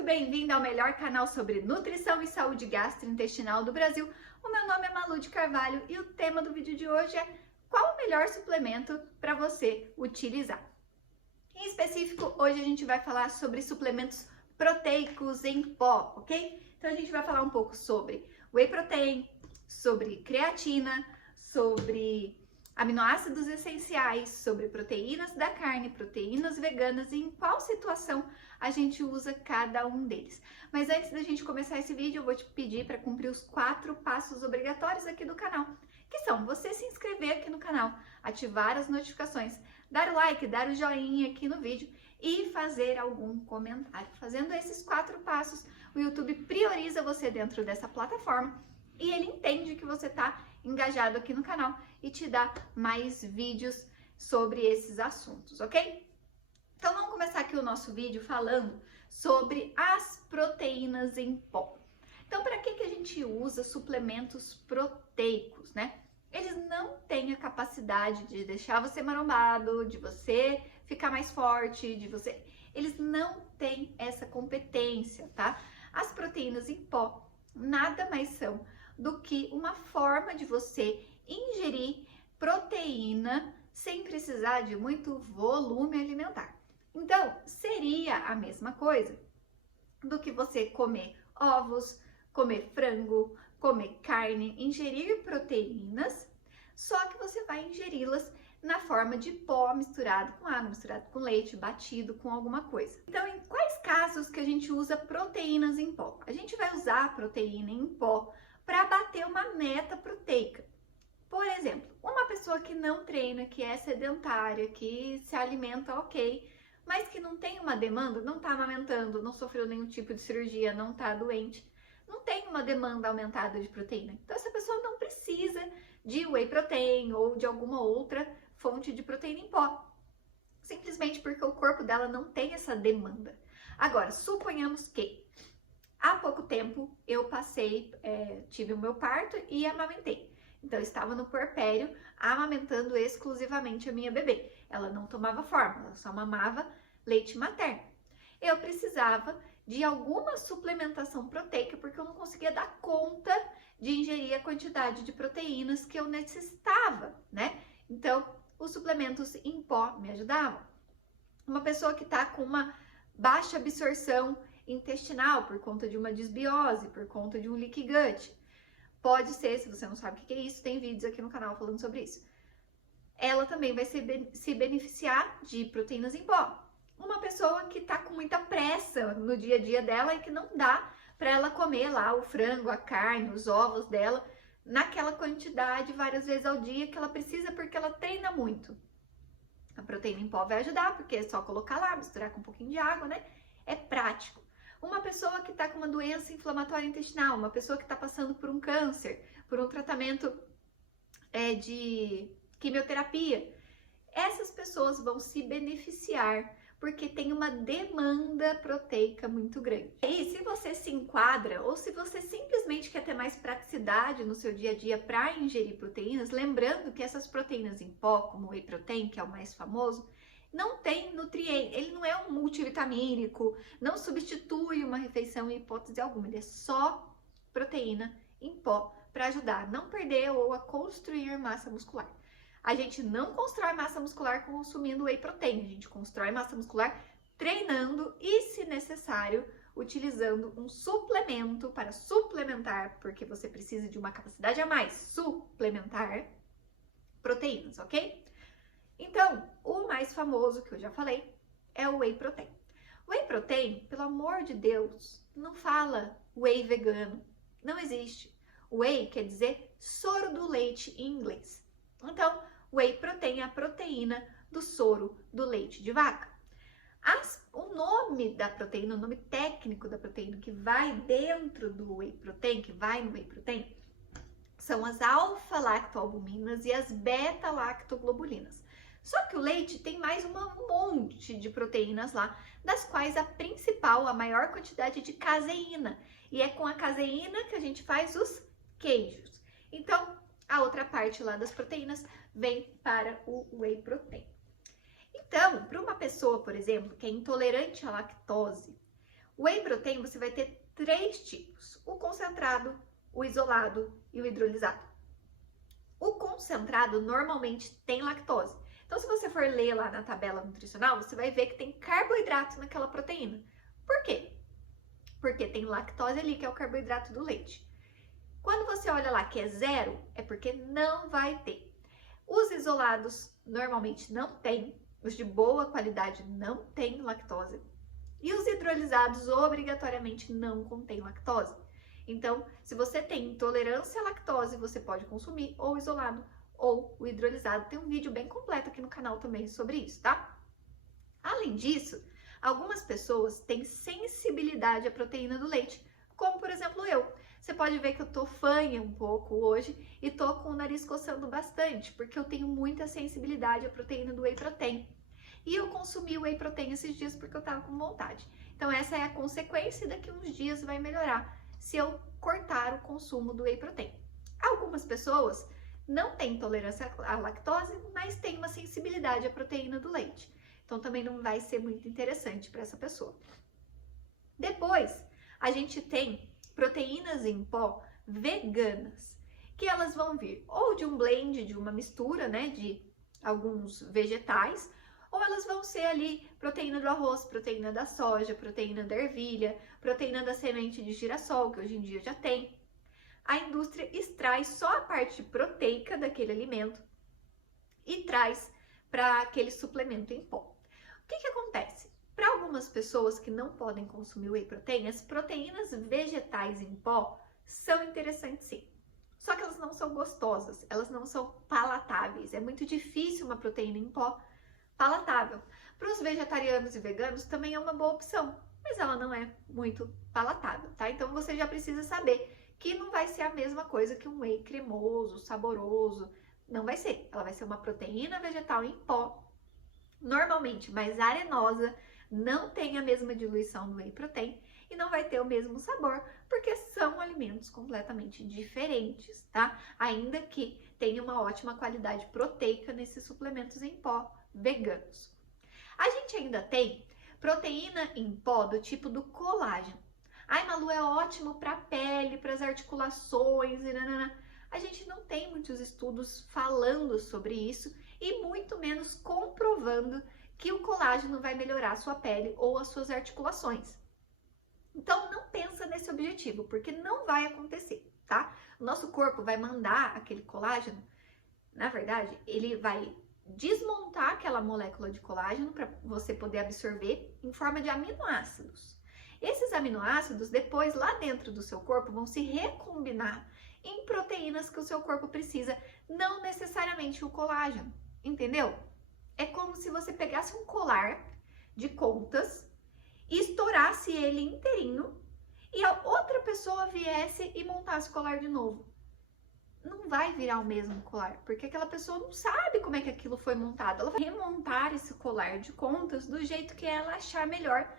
muito bem-vindo ao melhor canal sobre nutrição e saúde gastrointestinal do Brasil. O meu nome é Malu de Carvalho e o tema do vídeo de hoje é qual o melhor suplemento para você utilizar. Em específico, hoje a gente vai falar sobre suplementos proteicos em pó, ok? Então a gente vai falar um pouco sobre whey protein, sobre creatina, sobre aminoácidos essenciais, sobre proteínas da carne, proteínas veganas e em qual situação a gente usa cada um deles. Mas antes da gente começar esse vídeo, eu vou te pedir para cumprir os 4 passos obrigatórios aqui do canal, que são você se inscrever aqui no canal, ativar as notificações, dar o like, dar o joinha aqui no vídeo e fazer algum comentário. Fazendo esses 4 passos, o YouTube prioriza você dentro dessa plataforma e ele entende que você está engajado aqui no canal e te dá mais vídeos sobre esses assuntos, ok? Então vamos começar aqui o nosso vídeo falando sobre as proteínas em pó. Então para que a gente usa suplementos proteicos, né? Eles não têm a capacidade de deixar você marombado, de você ficar mais forte, Eles não têm essa competência, tá? As proteínas em pó nada mais são do que uma forma de você ingerir proteína sem precisar de muito volume alimentar. Então, seria a mesma coisa do que você comer ovos, comer frango, comer carne, ingerir proteínas, só que você vai ingeri-las na forma de pó misturado com água, misturado com leite, batido com alguma coisa. Então, em quais casos que a gente usa proteínas em pó? A gente vai usar a proteína em pó para bater uma meta proteica. Por exemplo, uma pessoa que não treina, que é sedentária, que se alimenta ok, mas que não tem uma demanda, não está amamentando, não sofreu nenhum tipo de cirurgia, não está doente, não tem uma demanda aumentada de proteína. Então, essa pessoa não precisa de whey protein ou de alguma outra fonte de proteína em pó, simplesmente porque o corpo dela não tem essa demanda. Agora, suponhamos que há pouco tempo eu tive o meu parto e amamentei. Então, eu estava no puerpério amamentando exclusivamente a minha bebê. Ela não tomava fórmula, ela só mamava leite materno. Eu precisava de alguma suplementação proteica porque eu não conseguia dar conta de ingerir a quantidade de proteínas que eu necessitava, né? Então, os suplementos em pó me ajudavam. Uma pessoa que está com uma baixa absorção intestinal por conta de uma disbiose, por conta de um leaky gut. Pode ser, se você não sabe o que é isso, tem vídeos aqui no canal falando sobre isso. Ela também vai se beneficiar de proteínas em pó. Uma pessoa que tá com muita pressa no dia a dia dela e que não dá para ela comer lá o frango, a carne, os ovos dela naquela quantidade várias vezes ao dia que ela precisa porque ela treina muito. A proteína em pó vai ajudar, porque é só colocar lá, misturar com um pouquinho de água, né? É prático. Uma pessoa que está com uma doença inflamatória intestinal, uma pessoa que está passando por um câncer, por um tratamento de quimioterapia, essas pessoas vão se beneficiar porque tem uma demanda proteica muito grande. E se você se enquadra ou se você simplesmente quer ter mais praticidade no seu dia a dia para ingerir proteínas, lembrando que essas proteínas em pó, como o whey protein, que é o mais famoso, não tem nutriente, ele não é um multivitamínico, não substitui uma refeição em hipótese alguma, ele é só proteína em pó para ajudar a não perder ou a construir massa muscular. A gente não constrói massa muscular consumindo whey protein, a gente constrói massa muscular treinando e, se necessário, utilizando um suplemento para suplementar, porque você precisa de uma capacidade a mais, suplementar proteínas, ok? Então, o mais famoso que eu já falei é o whey protein. Whey protein, pelo amor de Deus, não fala whey vegano, não existe. Whey quer dizer soro do leite em inglês. Então, whey protein é a proteína do soro do leite de vaca. O nome da proteína, o nome técnico da proteína que vai dentro do whey protein, que vai no whey protein, são as alfa-lactoalbuminas e as beta-lactoglobulinas. Só que o leite tem mais um monte de proteínas lá, das quais a principal, a maior quantidade de caseína. E é com a caseína que a gente faz os queijos. Então, a outra parte lá das proteínas vem para o whey protein. Então, para uma pessoa, por exemplo, que é intolerante à lactose, Whey protein você vai ter 3 tipos: o concentrado, o isolado e o hidrolisado. O concentrado normalmente tem lactose. Então, se você for ler lá na tabela nutricional, você vai ver que tem carboidrato naquela proteína. Por quê? Porque tem lactose ali, que é o carboidrato do leite. Quando você olha lá que é 0, é porque não vai ter. Os isolados normalmente não tem, os de boa qualidade não tem lactose. E os hidrolisados obrigatoriamente não contêm lactose. Então, se você tem intolerância à lactose, você pode consumir ou o isolado ou o hidrolisado. Tem um vídeo bem completo aqui no canal também sobre isso, tá? Além disso, algumas pessoas têm sensibilidade à proteína do leite, como por exemplo eu. Você pode ver que eu tô fanha um pouco hoje e tô com o nariz coçando bastante, porque eu tenho muita sensibilidade à proteína do whey protein. E eu consumi o whey protein esses dias porque eu tava com vontade. Então essa é a consequência, e daqui a uns dias vai melhorar se eu cortar o consumo do whey protein. Algumas pessoas não têm intolerância à lactose, mas têm uma sensibilidade à proteína do leite. Então também não vai ser muito interessante para essa pessoa. Depois, a gente tem proteínas em pó veganas, que elas vão vir ou de um blend, de uma mistura, né, de alguns vegetais, ou elas vão ser ali proteína do arroz, proteína da soja, proteína da ervilha, proteína da semente de girassol, que hoje em dia já tem. A indústria extrai só a parte proteica daquele alimento e traz para aquele suplemento em pó. O que acontece? Para algumas pessoas que não podem consumir whey protein, as proteínas vegetais em pó são interessantes sim. Só que elas não são gostosas, elas não são palatáveis. É muito difícil uma proteína em pó palatável. Para os vegetarianos e veganos também é uma boa opção, mas ela não é muito palatável, tá? Então você já precisa saber que não vai ser a mesma coisa que um whey cremoso, saboroso. Não vai ser. Ela vai ser uma proteína vegetal em pó, normalmente mais arenosa, não tem a mesma diluição do whey protein e não vai ter o mesmo sabor, porque são alimentos completamente diferentes, tá? Ainda que tenha uma ótima qualidade proteica nesses suplementos em pó veganos. A gente ainda tem proteína em pó do tipo do colágeno. Ai, Malu, é ótimo para a pele, para as articulações e nanana. A gente não tem muitos estudos falando sobre isso e muito menos comprovando que o colágeno vai melhorar a sua pele ou as suas articulações. Então não pensa nesse objetivo, porque não vai acontecer, tá? O nosso corpo vai mandar aquele colágeno, na verdade, ele vai desmontar aquela molécula de colágeno para você poder absorver em forma de aminoácidos. Esses aminoácidos, depois, lá dentro do seu corpo, vão se recombinar em proteínas que o seu corpo precisa, não necessariamente o colágeno, entendeu? É como se você pegasse um colar de contas e estourasse ele inteirinho e a outra pessoa viesse e montasse o colar de novo. Não vai virar o mesmo colar, porque aquela pessoa não sabe como é que aquilo foi montado. Ela vai remontar esse colar de contas do jeito que ela achar melhor,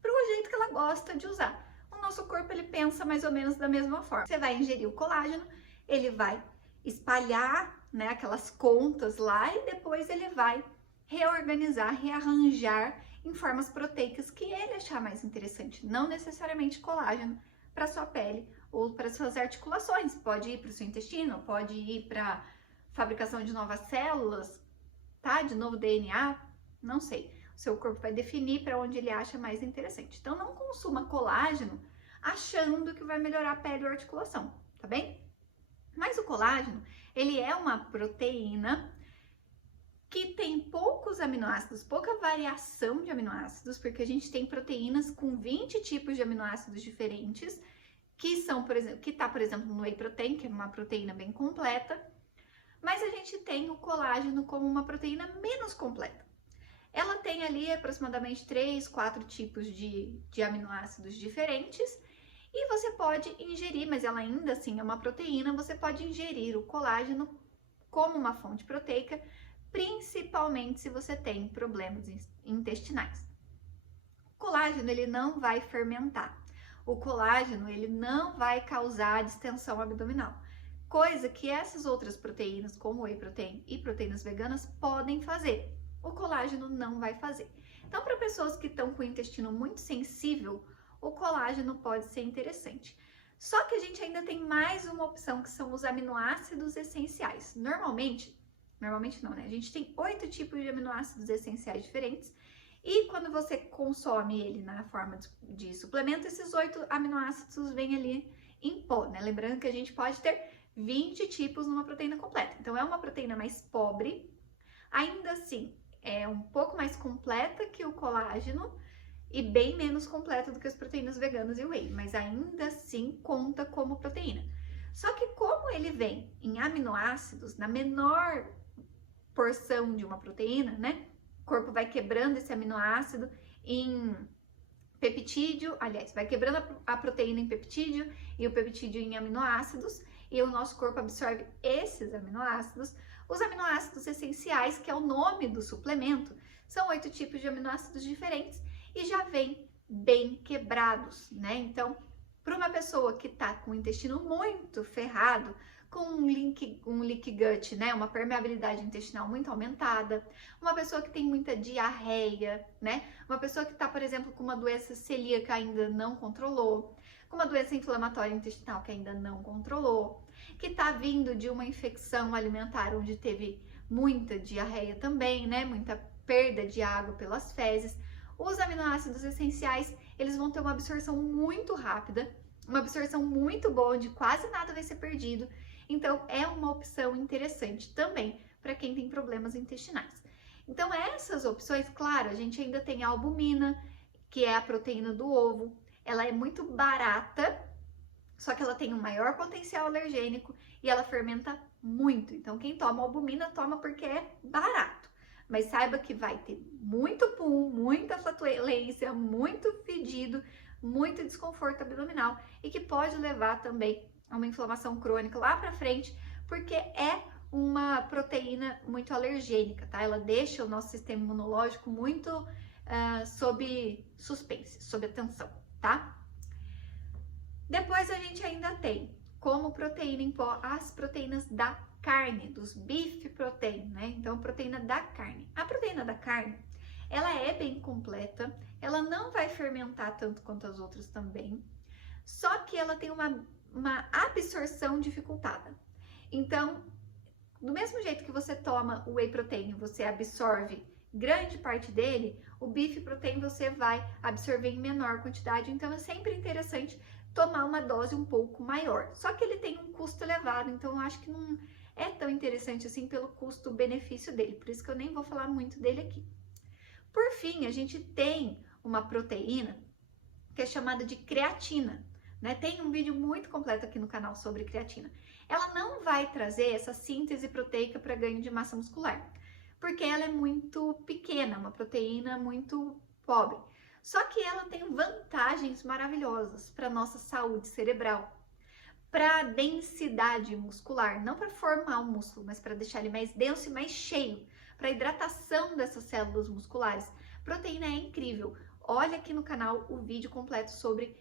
pro jeito que ela gosta de usar. O nosso corpo, ele pensa mais ou menos da mesma forma. Você vai ingerir o colágeno, ele vai espalhar, né, aquelas contas lá e depois ele vai reorganizar, rearranjar em formas proteicas que ele achar mais interessante, não necessariamente colágeno para sua pele ou para suas articulações. Pode ir para o seu intestino, pode ir para fabricação de novas células, tá? De novo DNA, não sei. O seu corpo vai definir para onde ele acha mais interessante. Então não consuma colágeno achando que vai melhorar a pele ou a articulação, tá bem? Mas o colágeno, ele é uma proteína que tem poucos aminoácidos, pouca variação de aminoácidos, porque a gente tem proteínas com 20 tipos de aminoácidos diferentes, que são, por exemplo, que tá, por exemplo, no whey protein, que é uma proteína bem completa, mas a gente tem o colágeno como uma proteína menos completa. Ela tem ali aproximadamente 3, 4 tipos de aminoácidos diferentes, e você pode ingerir, mas ela ainda assim é uma proteína, você pode ingerir o colágeno como uma fonte proteica, principalmente se você tem problemas intestinais. O colágeno, ele não vai fermentar. O colágeno, ele não vai causar distensão abdominal, coisa que essas outras proteínas, como o whey protein e proteínas veganas, podem fazer. O colágeno não vai fazer. Então, para pessoas que estão com o intestino muito sensível, o colágeno pode ser interessante. Só que a gente ainda tem mais uma opção, que são os aminoácidos essenciais. Normalmente não, né? A gente tem 8 tipos de aminoácidos essenciais diferentes, e quando você consome ele na forma de suplemento, esses 8 aminoácidos vêm ali em pó, né? Lembrando que a gente pode ter 20 tipos numa proteína completa. Então, é uma proteína mais pobre, ainda assim, é um pouco mais completa que o colágeno e bem menos completa do que as proteínas veganas e whey, mas ainda assim conta como proteína. Só que como ele vem em aminoácidos, na menor porção de uma proteína, né? O corpo vai quebrando esse aminoácido em peptídeo, aliás, vai quebrando a proteína em peptídeo e o peptídeo em aminoácidos, e o nosso corpo absorve esses aminoácidos. Os aminoácidos essenciais, que é o nome do suplemento, são 8 tipos de aminoácidos diferentes e já vêm bem quebrados, né? Então, para uma pessoa que tá com o intestino muito ferrado, com um leaky gut, né? Uma permeabilidade intestinal muito aumentada, uma pessoa que tem muita diarreia, né? Uma pessoa que tá, por exemplo, com uma doença celíaca ainda não controlou, com uma doença inflamatória intestinal que ainda não controlou, que tá vindo de uma infecção alimentar onde teve muita diarreia também, né? Muita perda de água pelas fezes. Os aminoácidos essenciais, eles vão ter uma absorção muito rápida, uma absorção muito boa, onde quase nada vai ser perdido. Então, é uma opção interessante também para quem tem problemas intestinais. Então, essas opções, claro, a gente ainda tem a albumina, que é a proteína do ovo. Ela é muito barata, só que ela tem um maior potencial alergênico e ela fermenta muito. Então, quem toma albumina, toma porque é barato. Mas saiba que vai ter muito pum, muita flatulência, muito fedido, muito desconforto abdominal e que pode levar também a uma inflamação crônica lá pra frente, porque é uma proteína muito alergênica, tá? Ela deixa o nosso sistema imunológico muito sob suspense, sob atenção, tá? Depois a gente ainda tem como proteína em pó as proteínas da carne, dos beef protein, né? Então, proteína da carne. A proteína da carne, ela é bem completa, ela não vai fermentar tanto quanto as outras também, só que ela tem uma absorção dificultada. Então, do mesmo jeito que você toma o whey protein, você absorve grande parte dele, o beef protein você vai absorver em menor quantidade, então é sempre interessante tomar uma dose um pouco maior. Só que ele tem um custo elevado, então eu acho que não é tão interessante assim pelo custo-benefício dele, por isso que eu nem vou falar muito dele aqui. Por fim, a gente tem uma proteína que é chamada de creatina, né? Tem um vídeo muito completo aqui no canal sobre creatina. Ela não vai trazer essa síntese proteica para ganho de massa muscular, porque ela é muito pequena, uma proteína muito pobre. Só que ela tem vantagens maravilhosas para nossa saúde cerebral, para densidade muscular, não para formar o músculo, mas para deixar ele mais denso e mais cheio, para hidratação dessas células musculares. Proteína é incrível. Olha aqui no canal o vídeo completo sobre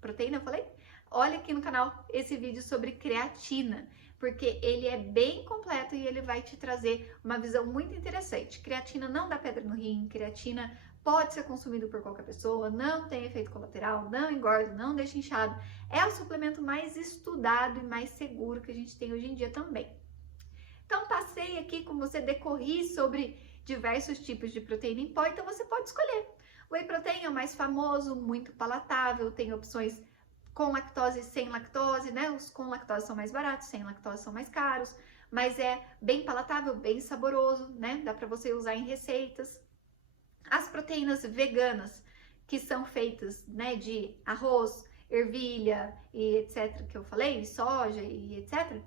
proteína, eu falei? Olha aqui no canal esse vídeo sobre creatina, porque ele é bem completo e ele vai te trazer uma visão muito interessante. Creatina não dá pedra no rim, creatina pode ser consumido por qualquer pessoa, não tem efeito colateral, não engorda, não deixa inchado. É o suplemento mais estudado e mais seguro que a gente tem hoje em dia também. Então, passei aqui com você, decorri sobre diversos tipos de proteína em pó, então você pode escolher. O whey protein é o mais famoso, muito palatável, tem opções com lactose e sem lactose, né? Os com lactose são mais baratos, sem lactose são mais caros, mas é bem palatável, bem saboroso, né? Dá para você usar em receitas. As proteínas veganas, que são feitas, né, de arroz, ervilha e etc, que eu falei, soja e etc,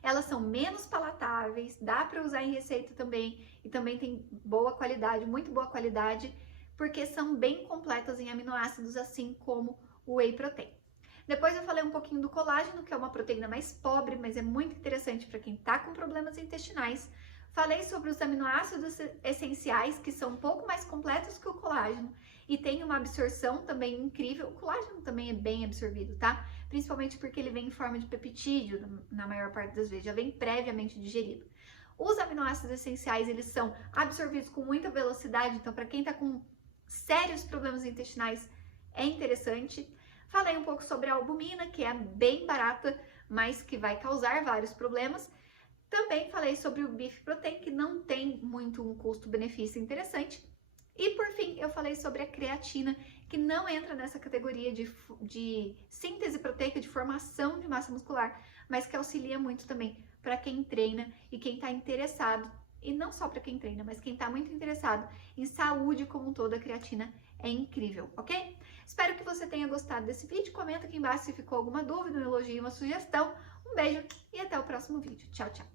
elas são menos palatáveis, dá para usar em receita também, e também tem boa qualidade, muito boa qualidade, porque são bem completas em aminoácidos, assim como o whey protein. Depois eu falei um pouquinho do colágeno, que é uma proteína mais pobre, mas é muito interessante para quem está com problemas intestinais. Falei sobre os aminoácidos essenciais, que são um pouco mais completos que o colágeno e tem uma absorção também incrível. O colágeno também é bem absorvido, tá? Principalmente porque ele vem em forma de peptídeo, na maior parte das vezes, já vem previamente digerido. Os aminoácidos essenciais, eles são absorvidos com muita velocidade, então para quem tá com sérios problemas intestinais, é interessante. Falei um pouco sobre a albumina, que é bem barata, mas que vai causar vários problemas. Também falei sobre o Beef Protein, que não tem muito um custo-benefício interessante. E por fim, eu falei sobre a creatina, que não entra nessa categoria de síntese proteica, de formação de massa muscular, mas que auxilia muito também para quem treina e quem está interessado, e não só para quem treina, mas quem está muito interessado em saúde como um todo, a creatina é incrível, ok? Espero que você tenha gostado desse vídeo, comenta aqui embaixo se ficou alguma dúvida, um elogio, uma sugestão. Um beijo e até o próximo vídeo. Tchau, tchau!